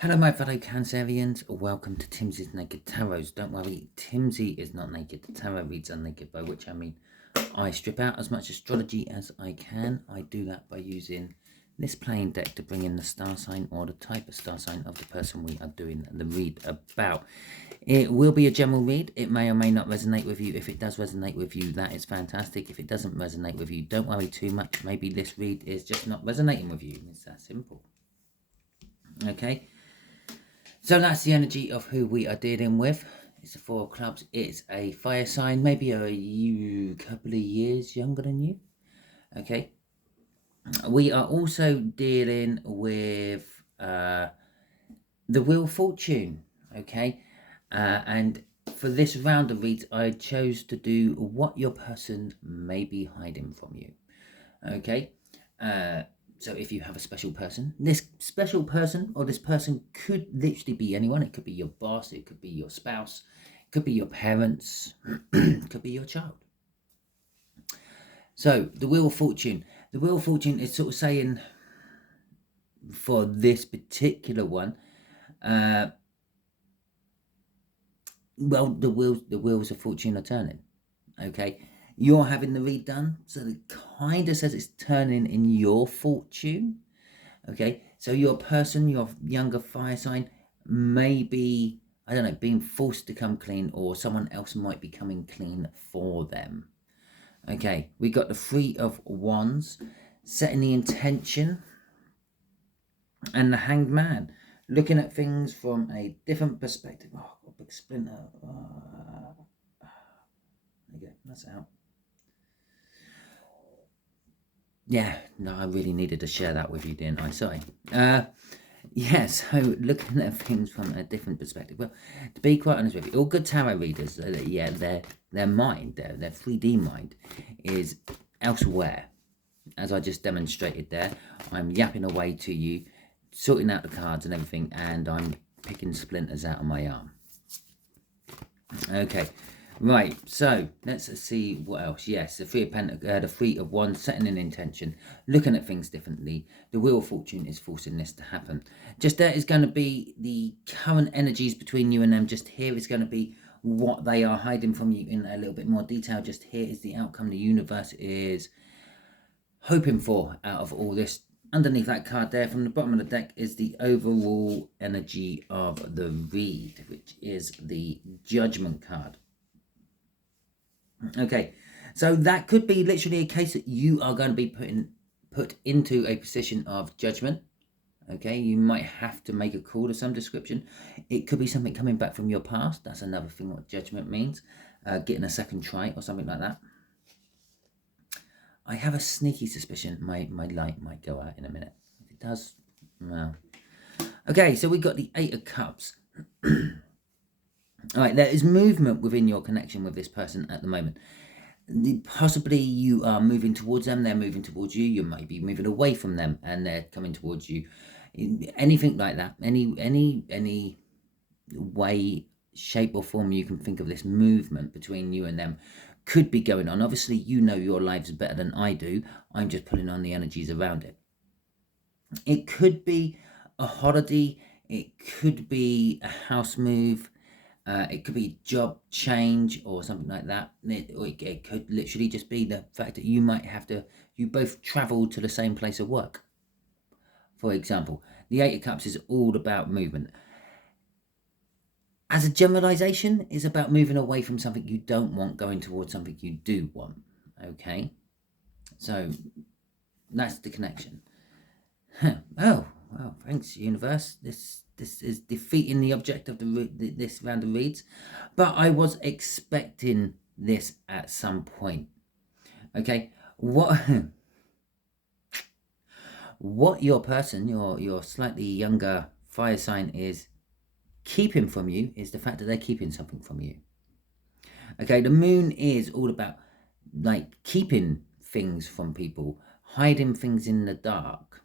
Hello my fellow Cancerians, welcome to Timsy's Naked Tarot. Don't worry, Timsy is not naked. The tarot reads are naked, by which I mean I strip out as much astrology as I can. I do that by using this playing deck to bring in the star sign or the type of star sign of the person we are doing the read about. It will be a general read. It may or may not resonate with you. If it does resonate with you, that is fantastic. If it doesn't resonate with you, don't worry too much. Maybe this read is just not resonating with you. It's that simple. Okay. So that's the energy of who we are dealing with. It's the Four of Clubs. It's a fire sign, maybe a couple of years younger than you. Okay. We are also dealing with the Wheel of Fortune. Okay. And for this round of reads, I chose to do what your person may be hiding from you. Okay. So if you have a special person, this special person or this person could literally be anyone. It could be your boss, it could be your spouse, it could be your parents, it could be your child. So the Wheel of Fortune. The Wheel of Fortune is sort of saying for this particular one, well, the wheels of fortune are turning. Okay. You're having the read done, so it kind of says it's turning in your fortune. Okay, so your person, your younger fire sign, may be, I don't know, being forced to come clean, or someone else might be coming clean for them. Okay, we got the Three of Wands, setting the intention, and the Hanged Man, looking at things from a different perspective. Oh, got a big splinter. There you go, that's out. Yeah, no, I really needed to share that with you, didn't I? Sorry. Yeah, so looking at things from a different perspective. Well, to be quite honest with you, all good tarot readers, yeah, their mind, their 3D mind is elsewhere. As I just demonstrated there, I'm yapping away to you, sorting out the cards and everything, and I'm picking splinters out of my arm. Okay. Right, so let's see what else. Yes, the Three of Wands, setting an intention, looking at things differently. The Wheel of Fortune is forcing this to happen. Just there is going to be the current energies between you and them. Just here is going to be what they are hiding from you in a little bit more detail. Just here is the outcome the universe is hoping for out of all this. Underneath that card there, from the bottom of the deck, is the overall energy of the read, which is the Judgment card. Okay, so that could be literally a case that you are going to be put into a position of judgment. Okay, you might have to make a call of some description. It could be something coming back from your past. That's another thing what judgment means. Getting a second try or something like that. I have a sneaky suspicion my light might go out in a minute. If it does, well. Okay, so we got the Eight of Cups. All right, there is movement within your connection with this person at the moment. Possibly you are moving towards them, they're moving towards you, you might be moving away from them and they're coming towards you. Anything like that, any way, shape or form you can think of this movement between you and them could be going on. Obviously, you know your lives better than I do. I'm just putting on the energies around it. It could be a holiday, it could be a house move, it could be job change or something like that. It could literally just be the fact that you might have to, you both travel to the same place of work. For example, the Eight of Cups is all about movement. As a generalization, it's about moving away from something you don't want, going towards something you do want. Okay, so that's the connection. Oh, well, thanks, universe. This is defeating the object of this round of reads, but I was expecting this at some point. Okay, what your person, your slightly younger fire sign is keeping from you is the fact that they're keeping something from you. Okay, the moon is all about like keeping things from people, hiding things in the dark.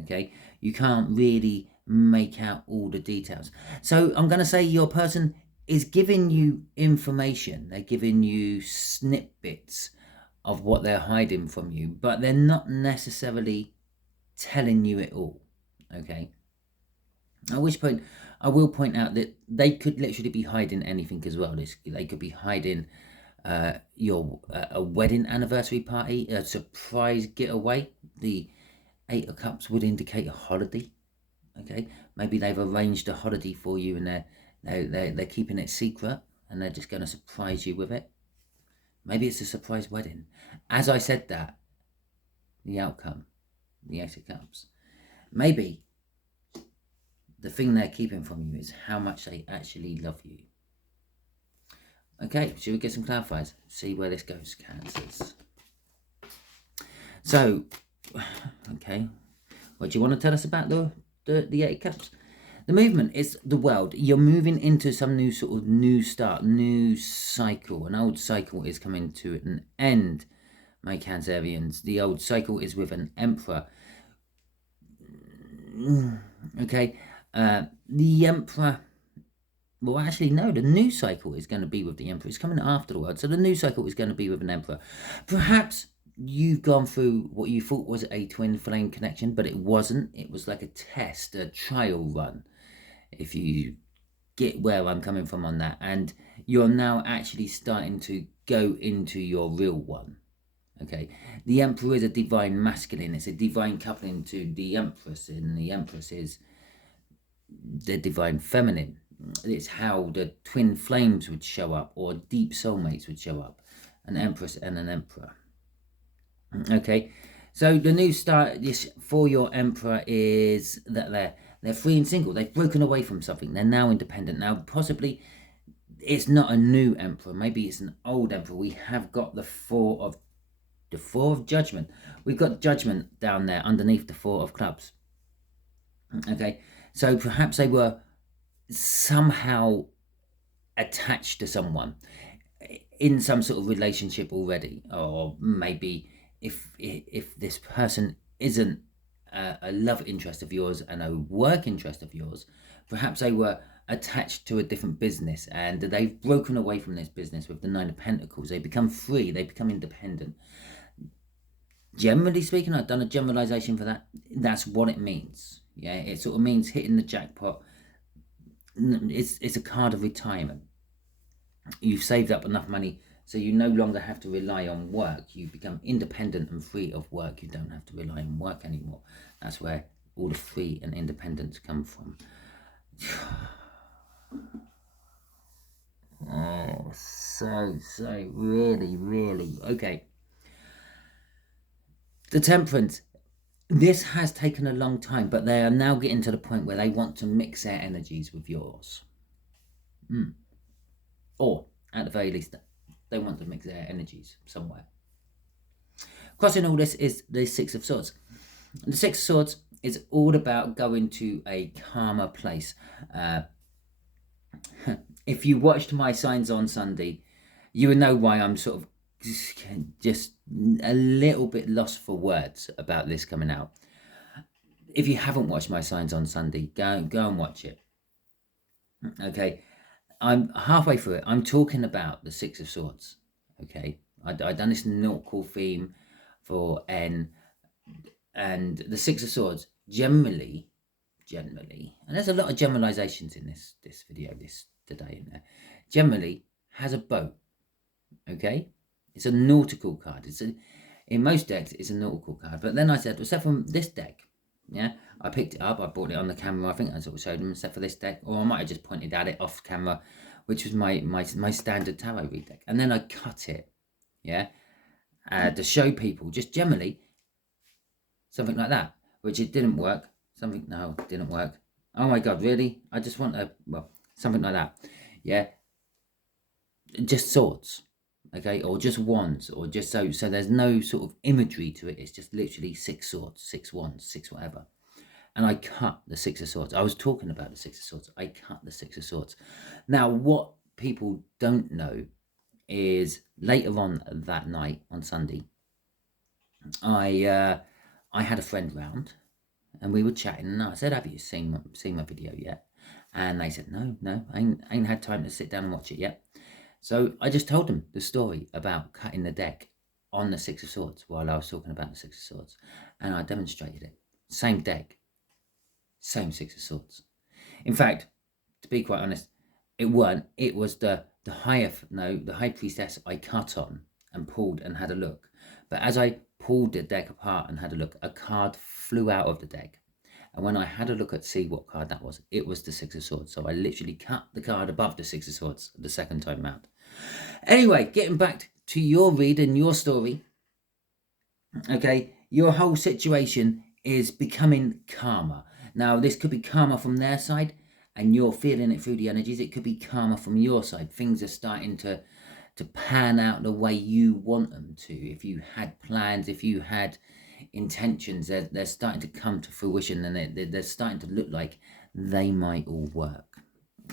Okay, you can't really make out all the details. So I'm going to say your person is giving you information. They're giving you snippets of what they're hiding from you, but they're not necessarily telling you it all. Okay, At which point, I will point out that they could literally be hiding anything as well. They could be hiding your a wedding anniversary party, a surprise getaway. The Eight of Cups would indicate a holiday. Okay, maybe they've arranged a holiday for you, and they're keeping it secret, and they're just going to surprise you with it. Maybe it's a surprise wedding. As I said that, the outcome, the Eight of Cups. Maybe the thing they're keeping from you is how much they actually love you. Okay, should we get some clarifiers? See where this goes, Cancers. So, okay, what do you want to tell us about the Eight of Cups? The movement is the world. You're moving into some new sort of new start, new cycle. An old cycle is coming to an end, my Cancerians. The old cycle is with an Emperor. Okay, the Emperor... Well, actually, no, the new cycle is going to be with the Emperor. It's coming afterwards. So the new cycle is going to be with an Emperor. Perhaps you've gone through what you thought was a twin flame connection, but it wasn't. It was like a test, a trial run, if you get where I'm coming from on that. And you're now actually starting to go into your real one. Okay, the Emperor is a divine masculine. It's a divine coupling to the Empress, and the Empress is the divine feminine. It's how the twin flames would show up, or deep soulmates would show up, an Empress and an Emperor. Okay, so the new start for your Emperor is that they're free and single. They've broken away from something. They're now independent. Now, possibly it's not a new Emperor. Maybe it's an old Emperor. We have got the Four of Judgment. We've got Judgment down there underneath the Four of Clubs. Okay, so perhaps they were somehow attached to someone in some sort of relationship already, or maybe if this person isn't a love interest of yours and a work interest of yours, perhaps they were attached to a different business and they've broken away from this business with the Nine of Pentacles. They become free, they become independent. Generally speaking, I've done a generalization for that. That's what it means. Yeah, it sort of means hitting the jackpot. It's a card of retirement. You've saved up enough money so you no longer have to rely on work. You become independent and free of work. You don't have to rely on work anymore. That's where all the free and independence come from. Oh, so really, really. Okay. The Temperance. This has taken a long time, but they are now getting to the point where they want to mix their energies with yours. Or, at the very least, they want to mix their energies somewhere. Crossing all this is the Six of Swords. The Six of Swords is all about going to a calmer place. If you watched my signs on Sunday, you would know why I'm sort of just a little bit lost for words about this coming out. If you haven't watched my signs on Sunday, go and watch it. Okay, I'm halfway through it. I'm talking about the Six of Swords. Okay, I've done this nautical theme for N, and the Six of Swords generally, and there's a lot of generalizations in this video today in there. Generally has a boat. Okay, it's a nautical card. In most decks it's a nautical card, but then I said, except from this deck, yeah, I picked it up, I brought it on the camera. I think I sort of showed them, except for this deck, or I might have just pointed at it off camera, which was my standard tarot read deck, and then I cut it, yeah, to show people just generally something like that, which it didn't work. It didn't work. Oh my god, really? I just want something like that, yeah, just swords. Okay, or just wands, or just so there's no sort of imagery to it. It's just literally 6 swords, 6 wands, 6 whatever. And I cut the Six of Swords. I was talking about the Six of Swords. I cut the Six of Swords. Now, what people don't know is later on that night on Sunday, I had a friend round, and we were chatting. And I said, "Have you seen my video yet?" And they said, "No, I ain't had time to sit down and watch it yet." So I just told them the story about cutting the deck on the Six of Swords while I was talking about the Six of Swords. And I demonstrated it. Same deck, same Six of Swords. In fact, to be quite honest, it weren't. It was the high priestess I cut on and pulled and had a look. But as I pulled the deck apart and had a look, a card flew out of the deck. And when I had a look at see what card that was, it was the Six of Swords. So I literally cut the card above the Six of Swords the second time round. Anyway, getting back to your read and your story. Okay, your whole situation is becoming calmer. Now, this could be karma from their side, and you're feeling it through the energies. It could be karma from your side. Things are starting to pan out the way you want them to. If you had plans, if you had intentions, they're starting to come to fruition, and they're starting to look like they might all work.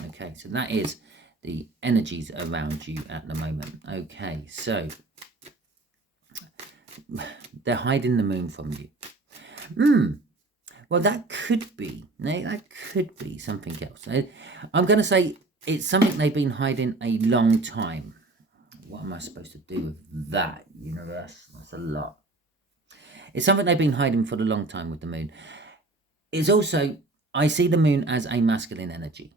Okay, so that is the energies around you at the moment. Okay, so they're hiding the moon from you. Well, that could be something else. I'm going to say it's something they've been hiding a long time. What am I supposed to do with that? You know, that's a lot. It's something they've been hiding for a long time with the moon. It's also, I see the moon as a masculine energy.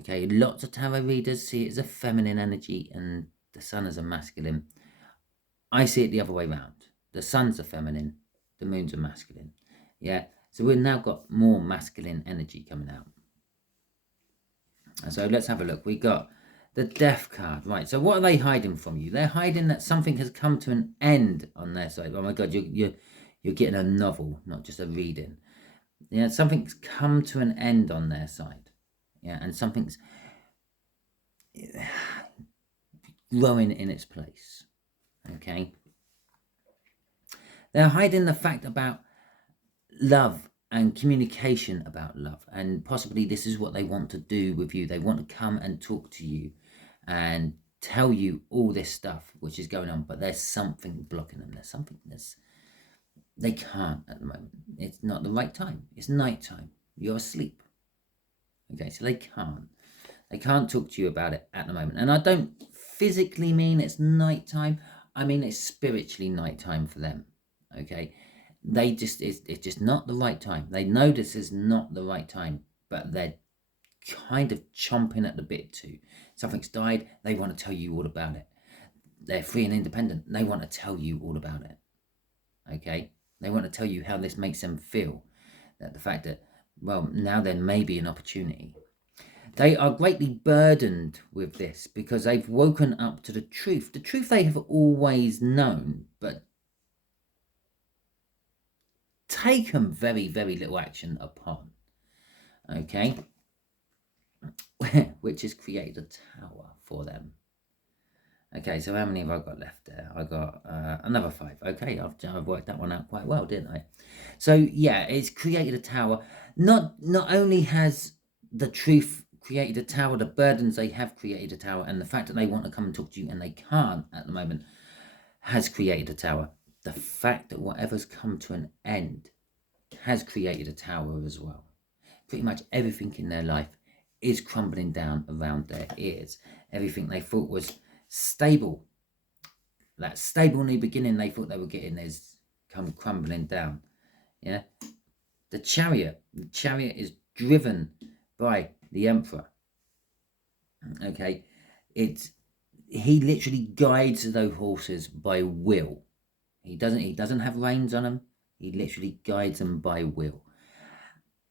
Okay, lots of tarot readers see it as a feminine energy and the sun as a masculine. I see it the other way around. The sun's a feminine, the moon's a masculine. Yeah, so we've now got more masculine energy coming out. And so let's have a look. We got the Death card. Right, so what are they hiding from you? They're hiding that something has come to an end on their side. Oh my God, you're getting a novel, not just a reading. Yeah, something's come to an end on their side. Yeah, and something's growing in its place. Okay. They're hiding the fact about love and communication about love, and possibly this is what they want to do with you. They want to come and talk to you and tell you all this stuff which is going on, but there's something blocking them. There's something they can't at the moment. It's not the right time. It's night time. You're asleep. Okay, so they can't talk to you about it at the moment. And I don't physically mean it's night time. I mean it's spiritually night time for them. Okay, it's just not the right time. They know this is not the right time, but they're kind of chomping at the bit to. Something's died. They want to tell you all about it. They're free and independent. They want to tell you all about it. Okay, they want to tell you how this makes them feel. That the fact that, well, now there may be an opportunity. They are greatly burdened with this because they've woken up to the truth they have always known, but taken very, very little action upon. Okay, which has created a tower for them. Okay, so how many have I got left there? I got another 5. Okay, I've worked that one out quite well, didn't I? So yeah, it's created a tower. Not only has the truth created a tower, the burdens they have created a tower, and the fact that they want to come and talk to you and they can't at the moment has created a tower. The fact that whatever's come to an end has created a tower as well. Pretty much everything in their life is crumbling down around their ears. Everything they thought was stable, that stable new beginning they thought they were getting, is come crumbling down. Yeah, the Chariot is driven by the Emperor. Okay, he literally guides those horses by will. He doesn't have reins on them. He literally guides them by will.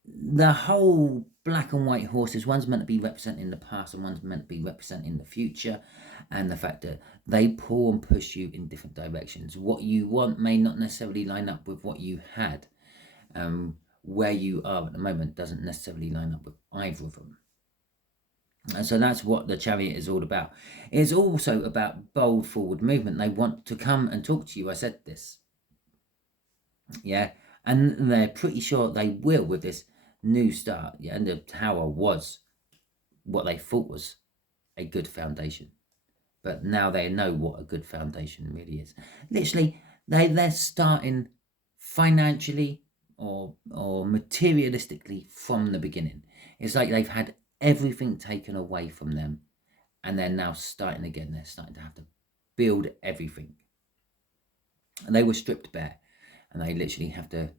The whole black and white horses, one's meant to be representing the past and one's meant to be representing the future, and the fact that they pull and push you in different directions. What you want may not necessarily line up with what you had. Where you are at the moment doesn't necessarily line up with either of them. And so that's what the Chariot is all about. It's also about bold forward movement. They want to come and talk to you. I said this. Yeah, and they're pretty sure they will with this new start. Yeah, and the tower was what they thought was a good foundation, but now they know what a good foundation really is. Literally, they're starting financially or materialistically from the beginning. It's like they've had everything taken away from them, and they're now starting again. They're starting to have to build everything, and they were stripped bare, and they literally have to,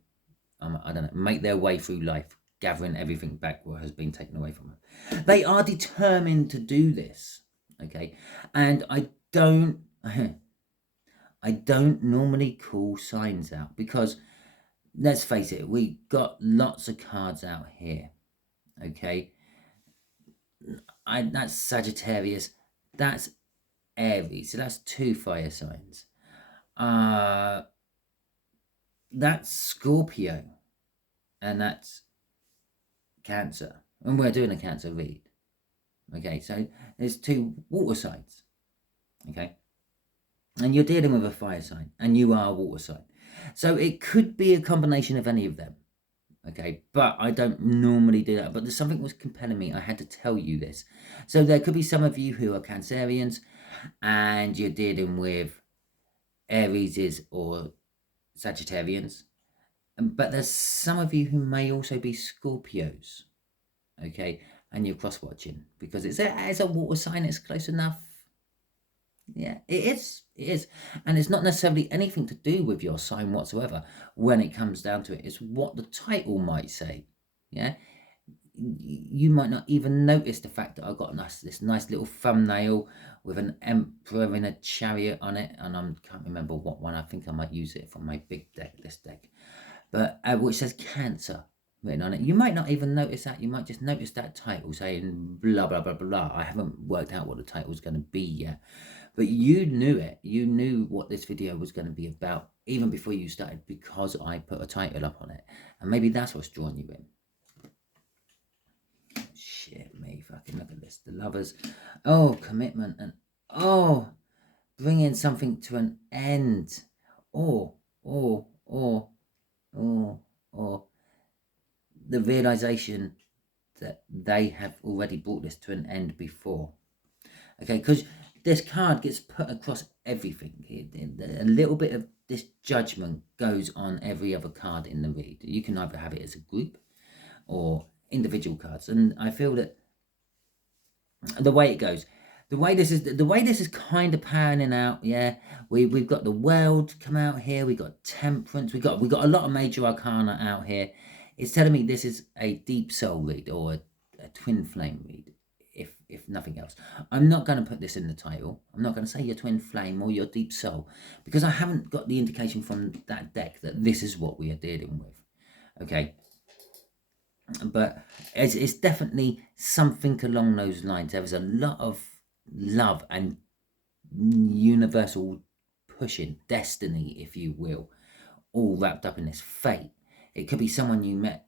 I don't know, make their way through life gathering everything back what has been taken away from them. They are determined to do this, okay? And I don't normally call signs out because, let's face it, we got lots of cards out here, okay? That's Sagittarius, that's Aries, so that's 2 fire signs. That's Scorpio, and that's Cancer, and we're doing a Cancer read. Okay, so there's 2 water signs. Okay, and you're dealing with a fire sign, and you are a water sign, so it could be a combination of any of them. Okay, but I don't normally do that, but there's something that was compelling me. I had to tell you this. So there could be some of you who are Cancerians and you're dealing with Aries or Sagittarians, but there's some of you who may also be Scorpios, okay, and you're cross-watching because it's a water sign. It's close enough. Yeah, it is, and it's not necessarily anything to do with your sign whatsoever. When it comes down to it, it's what the title might say. Yeah, you might not even notice the fact that I've got this nice little thumbnail with an emperor in a chariot on it, and I can't remember what one. I think I might use it from my big deck, this deck, but which says Cancer written on it. You might not even notice that. You might just notice that title saying blah blah blah blah. I haven't worked out what the title is going to be yet, but you knew it. You knew what this video was going to be about even before you started because I put a title up on it, and maybe that's what's drawn you in. Shit me, fucking look at this. The Lovers. Oh, commitment, and oh, bringing something to an end. Or the realization that they have already brought this to an end before. Okay, because this card gets put across everything. A little bit of this judgment goes on every other card in the read. You can either have it as a group or individual cards, and I feel that the way it goes, the way this is kind of panning out. Yeah, we've got the World come out here. We got Temperance. We got a lot of major arcana out here. It's telling me this is a deep soul read or a twin flame read. If nothing else, I'm not going to put this in the title. I'm not going to say your twin flame or your deep soul because I haven't got the indication from that deck that this is what we are dealing with. Okay. But it's definitely something along those lines. There is a lot of love and universal pushing, destiny, if you will, all wrapped up in this fate. It could be someone you met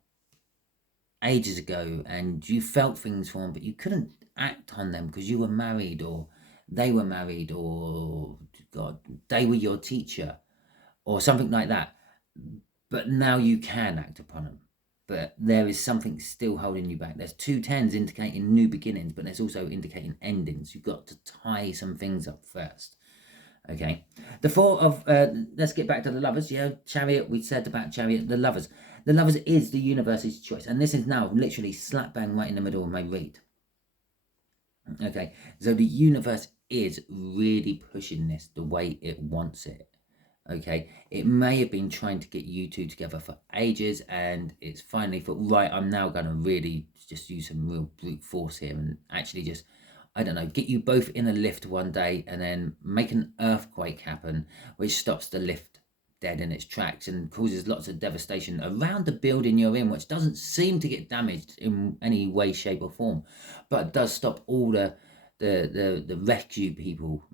ages ago and you felt things for them, but you couldn't act on them because you were married or they were married or, God, they were your teacher or something like that. But now you can act upon them. But there is something still holding you back. There's 2 10s indicating new beginnings, but there's also indicating endings. You've got to tie some things up first. Okay. The 4 of, let's get back to the Lovers. Yeah, Chariot, we said about Chariot. The Lovers. The Lovers is the universe's choice. And this is now literally slap bang right in the middle of my read. Okay. So the universe is really pushing this the way it wants it. Okay, it may have been trying to get you 2 together for ages, and it's finally thought, right, I'm now going to really just use some real brute force here and actually just, I don't know, get you both in a lift one day and then make an earthquake happen, which stops the lift dead in its tracks and causes lots of devastation around the building you're in, which doesn't seem to get damaged in any way, shape or form, but does stop all the rescue people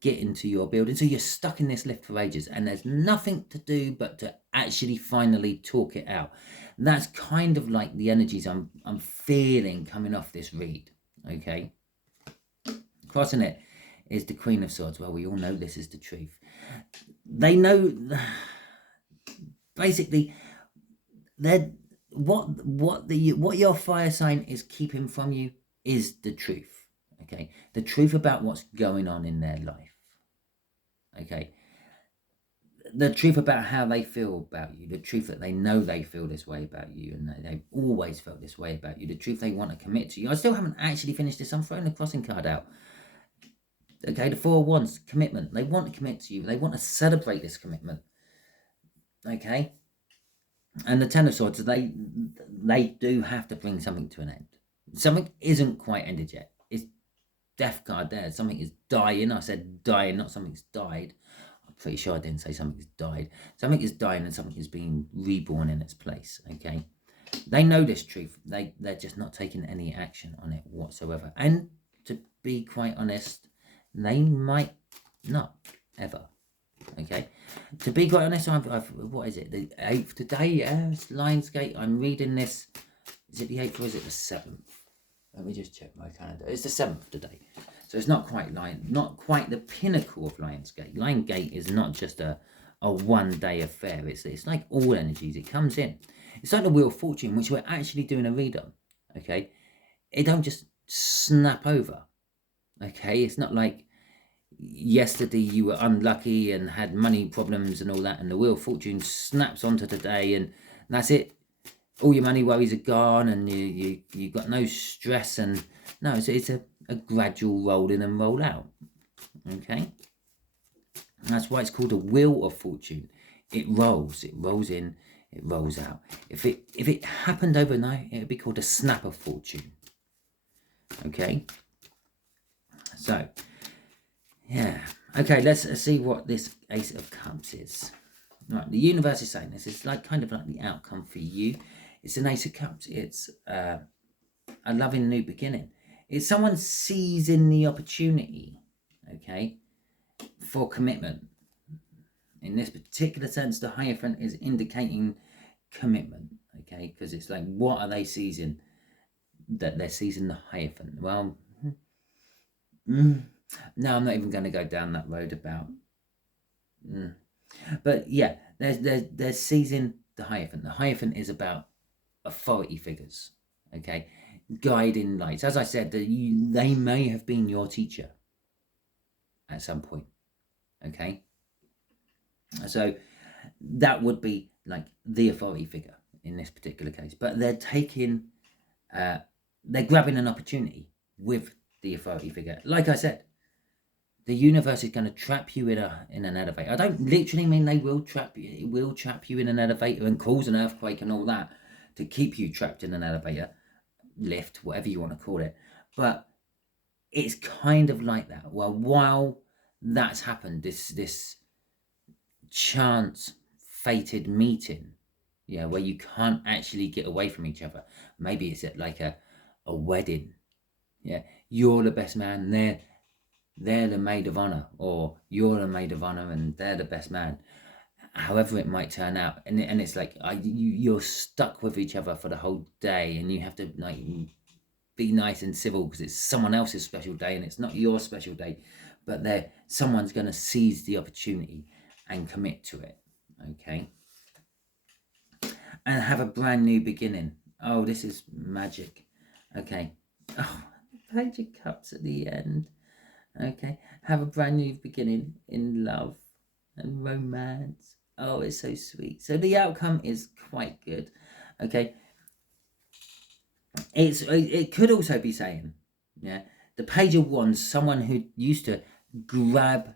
get into your building. So you're stuck in this lift for ages and there's nothing to do but to actually finally talk it out. That's kind of like the energies I'm feeling coming off this read. Okay, crossing it is the Queen of Swords. Well, we all know this is the truth. They know basically that what your fire sign is keeping from you is the truth. Okay, the truth about what's going on in their life. Okay, the truth about how they feel about you, the truth that they know they feel this way about you and they've always felt this way about you, the truth they want to commit to you. I still haven't actually finished this. I'm throwing the crossing card out. Okay, the 4 of Wands, commitment. They want to commit to you. They want to celebrate this commitment. Okay, And the Ten of Swords, they do have to bring something to an end. Something isn't quite ended yet. It's death card there. Something is dying. I said dying, not something's died. I'm pretty sure I didn't say something's died. Something is dying and something is being reborn in its place. Okay, they know this truth. They're just not taking any action on it whatsoever. And to be quite honest, they might not ever. Okay, to be quite honest, I've what is it, the 8th today? Yes, Lionsgate. I'm reading this. Is it the 8th or is it the 7th? Let me just check my calendar. It's the 7th today, so it's not quite the pinnacle of Lionsgate. Lionsgate is not just a one-day affair. It's like all energies. It comes in. It's like the Wheel of Fortune, which we're actually doing a read on. Okay, it don't just snap over. Okay, it's not like yesterday you were unlucky and had money problems and all that, and the Wheel of Fortune snaps onto today, and that's it. All your money worries are gone, and you got no stress. And no, it's a gradual roll in and roll out. Okay, that's why it's called a Wheel of Fortune. It rolls in, it rolls out. If it happened overnight, it would be called a snap of fortune. Okay, so yeah. Okay, let's see what this Ace of Cups is. Right, the universe is saying this is like kind of like the outcome for you. It's an Ace of Cups. It's a loving new beginning. It's someone seizing the opportunity, okay, for commitment. In this particular sense, the Hierophant is indicating commitment, okay, because it's like, what are they seizing? That they're seizing the Hierophant. Well, no, I'm not even going to go down that road about. But yeah, they're seizing the Hierophant. The Hierophant is about authority figures, okay, guiding lights. As I said, they may have been your teacher at some point, okay. So that would be like the authority figure in this particular case. But they're taking, they're grabbing an opportunity with the authority figure. Like I said, the universe is going to trap you in an elevator. I don't literally mean they will trap you. It will trap you in an elevator and cause an earthquake and all that to keep you trapped in an elevator, lift, whatever you want to call it. But it's kind of like that. Well, while that's happened, this chance fated meeting, yeah, where you can't actually get away from each other. Maybe it's at like a wedding. Yeah, you're the best man, they're the maid of honor, or you're the maid of honor and they're the best man. However it might turn out, and it's like you're stuck with each other for the whole day, and you have to like be nice and civil because it's someone else's special day and it's not your special day. But someone's going to seize the opportunity and commit to it, okay, and have a brand new beginning. Oh, this is magic. Okay. Oh, Page of Cups at the end. Okay, have a brand new beginning in love and romance. Oh, it's so sweet. So the outcome is quite good. Okay, it could also be saying, yeah, the Page of Wands, someone who used to grab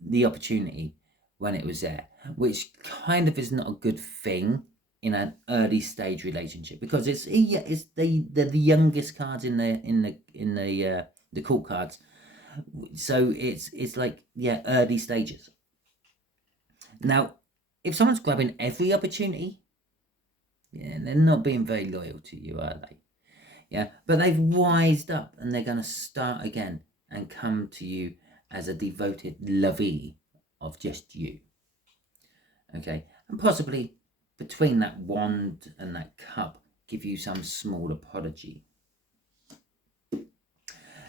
the opportunity when it was there, which kind of is not a good thing in an early stage relationship, because it's the youngest cards in the court cards. So it's like, yeah, early stages. Now, if someone's grabbing every opportunity, yeah, they're not being very loyal to you, are they? Yeah, but they've wised up and they're going to start again and come to you as a devoted lovey of just you. Okay, and possibly between that wand and that cup, give you some small apology.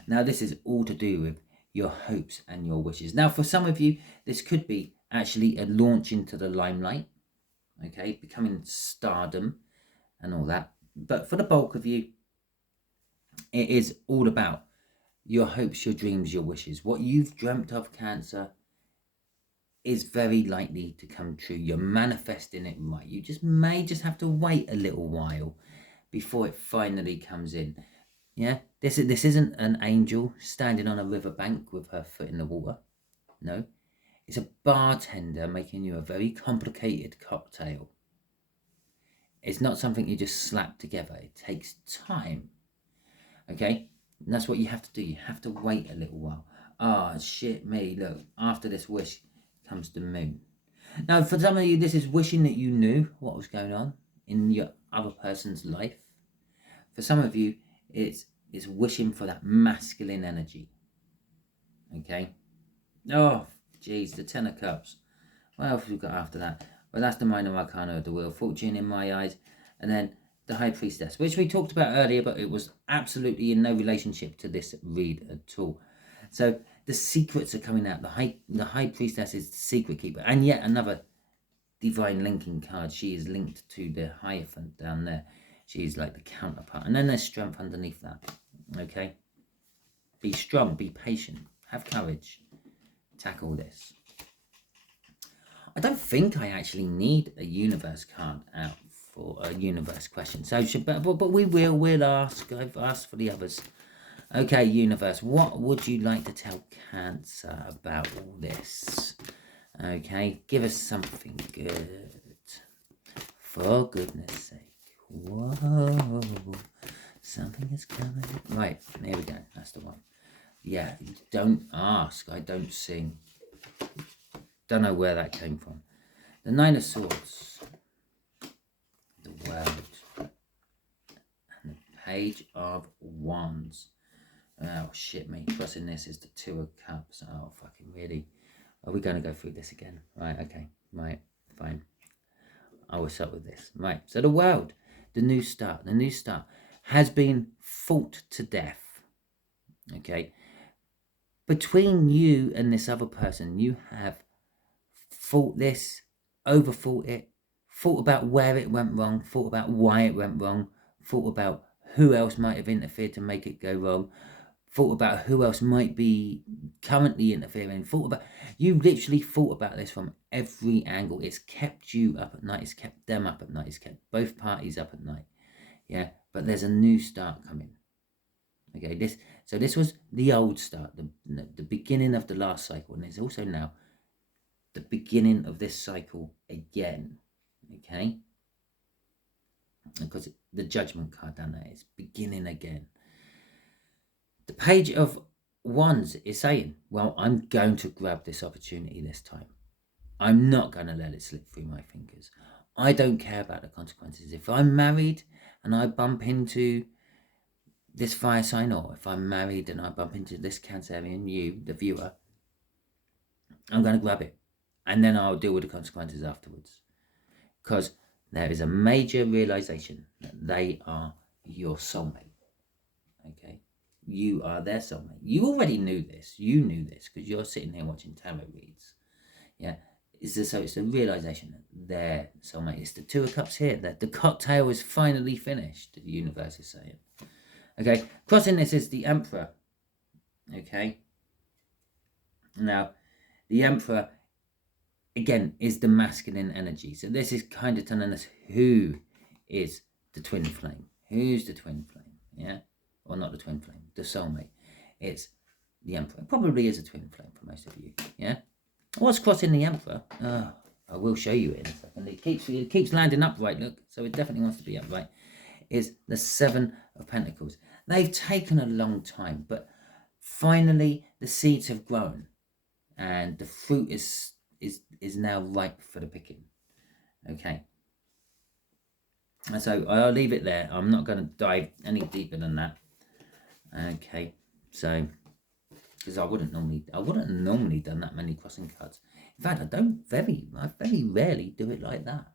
Now, this is all to do with your hopes and your wishes. Now, for some of you, this could be actually a launch into the limelight, okay, becoming stardom and all that. But for the bulk of you, it is all about your hopes, your dreams, your wishes. What you've dreamt of, Cancer, is very likely to come true. You're manifesting it right. You may just have to wait a little while before it finally comes in. Yeah, this isn't an angel standing on a riverbank with her foot in the water. No, it's a bartender making you a very complicated cocktail. It's not something you just slap together. It takes time. Okay? And that's what you have to do. You have to wait a little while. Ah, shit me. Look, after this wish comes the moon. Now, for some of you, this is wishing that you knew what was going on in your other person's life. For some of you, it's wishing for that masculine energy. Okay? Oh, geez, the Ten of Cups. What else have we got after that? Well, that's the minor arcana of the Wheel of Fortune in my eyes. And then the High Priestess, which we talked about earlier, but it was absolutely in no relationship to this read at all. So the secrets are coming out. The High Priestess is the secret keeper. And yet another divine linking card. She is linked to the Hierophant down there. She's like the counterpart. And then there's strength underneath that. Okay? Be strong. Be patient. Have courage. Tackle this. I don't think I actually need a universe card out for a universe question. So, but we'll ask. I've asked for the others. Okay, universe, what would you like to tell Cancer about all this? Okay, give us something good. For goodness sake. Whoa. Something is coming. Right, there we go. That's the one. Yeah, don't ask. I don't sing. Don't know where that came from. The Nine of Swords. The World. And the Page of Wands. Oh, shit me. Crossing this is the Two of Cups. Oh, fucking really. Are we going to go through this again? Right, okay. Right, fine. I will start with this. Right, so the World. The new start. The new start has been fought to death. Okay. Between you and this other person, you have fought this, overthought it, thought about where it went wrong, thought about why it went wrong, thought about who else might have interfered to make it go wrong, thought about who else might be currently interfering, you literally thought about this from every angle. It's kept you up at night, it's kept them up at night, it's kept both parties up at night. Yeah, but there's a new start coming. Okay, this was the old start, the beginning of the last cycle, and there's also now the beginning of this cycle again. Okay, because the Judgment card down there is beginning again. The Page of Wands is saying, well, I'm going to grab this opportunity this time. I'm not going to let it slip through my fingers. I don't care about the consequences. If I'm married and I bump into this fire sign, or if I'm married and I bump into this Cancerian, you, the viewer, I'm going to grab it. And then I'll deal with the consequences afterwards. Because there is a major realization that they are your soulmate. Okay? You are their soulmate. You already knew this. You knew this because you're sitting here watching tarot reads. Yeah? So it's the realization that they're soulmate. It's the Two of Cups here. That the cocktail is finally finished, the universe is saying. Okay? Crossing this is the Emperor. Okay? Now, the Emperor, again, is the masculine energy. So this is kind of telling us who is the twin flame. Who's the twin flame? Yeah? Or not the twin flame, the soulmate. It's the Emperor. It probably is a twin flame for most of you. Yeah? What's crossing the Emperor? Oh, I will show you it in a second. It keeps landing upright, look. So it definitely wants to be upright. Is the Seven of Pentacles. They've taken a long time, but finally the seeds have grown. And the fruit is now ripe for the picking. Okay. And so I'll leave it there. I'm not going to dive any deeper than that. Okay. So, because I wouldn't normally done that many crossing cards. In fact, I very rarely do it like that.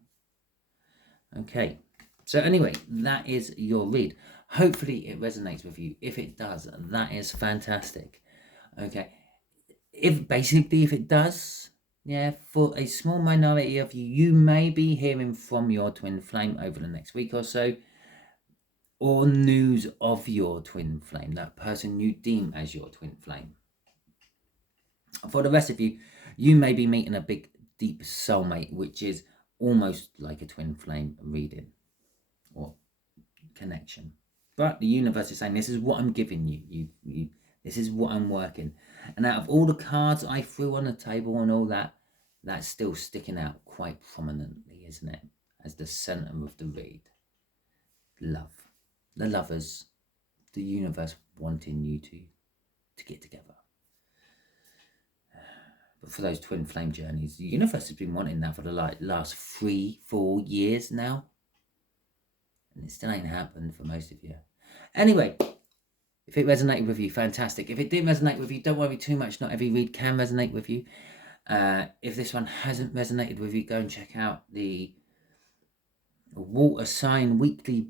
Okay. So anyway, that is your read. Hopefully it resonates with you. If it does, that is fantastic. Okay. If it does, yeah, for a small minority of you, you may be hearing from your twin flame over the next week or so, or news of your twin flame, that person you deem as your twin flame. For the rest of you, you may be meeting a big, deep soulmate, which is almost like a twin flame reading or connection. But the universe is saying, this is what I'm giving you. This is what I'm working. And out of all the cards I threw on the table and all that, that's still sticking out quite prominently, isn't it? as the center of the read. Love. The lovers. The universe wanting you to get together. But for those twin flame journeys, the universe has been wanting that for the last 3-4 years now. And it still ain't happened for most of you. Anyway, if it resonated with you, fantastic. If it didn't resonate with you, don't worry too much. Not every read can resonate with you. If this one hasn't resonated with you, go and check out the water sign weekly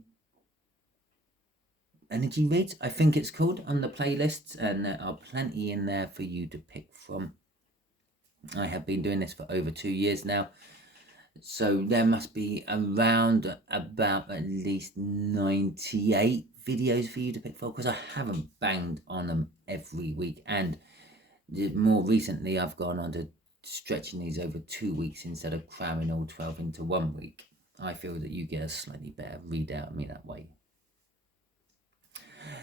energy reads, I think it's called, on the playlists. And there are plenty in there for you to pick from. I have been doing this for over 2 years now. So there must be around about at least 98 videos for you to pick for, because I haven't banged on them every week. And more recently, I've gone on to stretching these over 2 weeks instead of cramming all 12 into 1 week. I feel that you get a slightly better read out of me that way.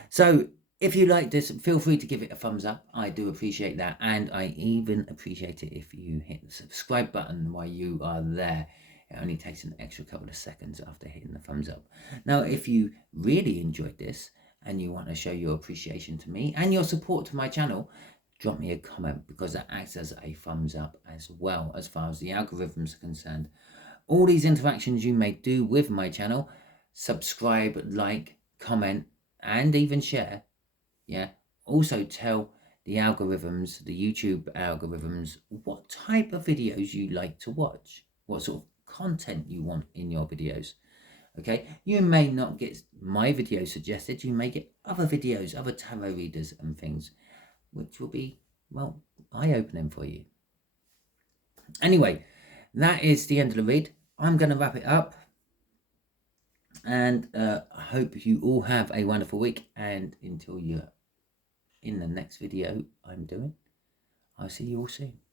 So if you like this, feel free to give it a thumbs up. I do appreciate that. And I even appreciate it if you hit the subscribe button while you are there. It only takes an extra couple of seconds after hitting the thumbs up. Now, if you really enjoyed this and you want to show your appreciation to me and your support to my channel, drop me a comment, because that acts as a thumbs up as well as far as the algorithms are concerned. All these interactions you may do with my channel, subscribe, like, comment, and even share. Yeah. Also tell the algorithms, the YouTube algorithms, what type of videos you like to watch, what sort of content you want in your videos. Okay. You may not get my video suggested. You may get other videos, other tarot readers and things, which will be, well, eye-opening for you. Anyway, that is the end of the read. I'm going to wrap it up. And I hope you all have a wonderful week. And until you're in the next video I'm doing, I'll see you all soon.